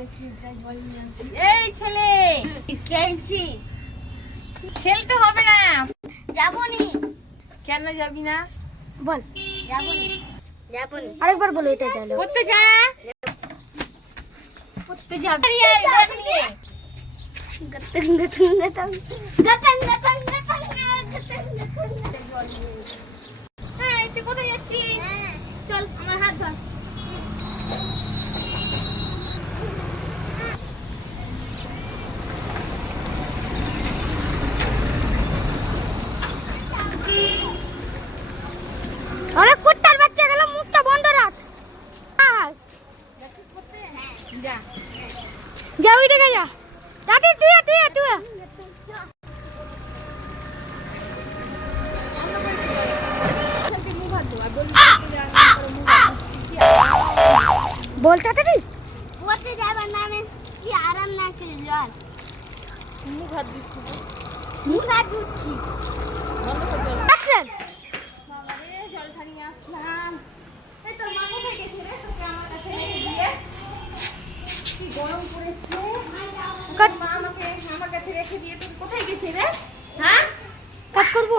এই ছেলে খেলছি। খেলতে হবে না। যাবনি। কেন যাবি না? বল। যাবনি। যাবনি। আরেকবার বলো এটা ডায়লগ। করতে যা। করতে যাবি নিয়ে। গতং গতং গতং গতং গতং গতং গতং গতং। হ্যাঁ, তুই কোথায় যাচ্ছিস? চল আমার হাত ধর। আরে কুত্তার বাচ্চা গেল, মুখটা বন্ধ রাখ। যা। যা ওই দিকে যা। দাদি তুই বলতে দাদি পড়তে যাবার নামে কি আরাম না ছিল। জল মুখ হাত দিচ্ছি। মুখ হাত ধুচ্ছি। বন্ধ কর জল। অ্যাকশন। বাবারে জল ছাড়িয়ে আসলাম। এই তোর মা কোথায় গেছে রে? তোকে আমার কাছে রেখে দিয়ে। কি গরম পড়েছে। মা আমাকে আমার কাছে রেখে দিয়ে তুই কোথায় গেছিস রে? হ্যাঁ? কাজ করবো।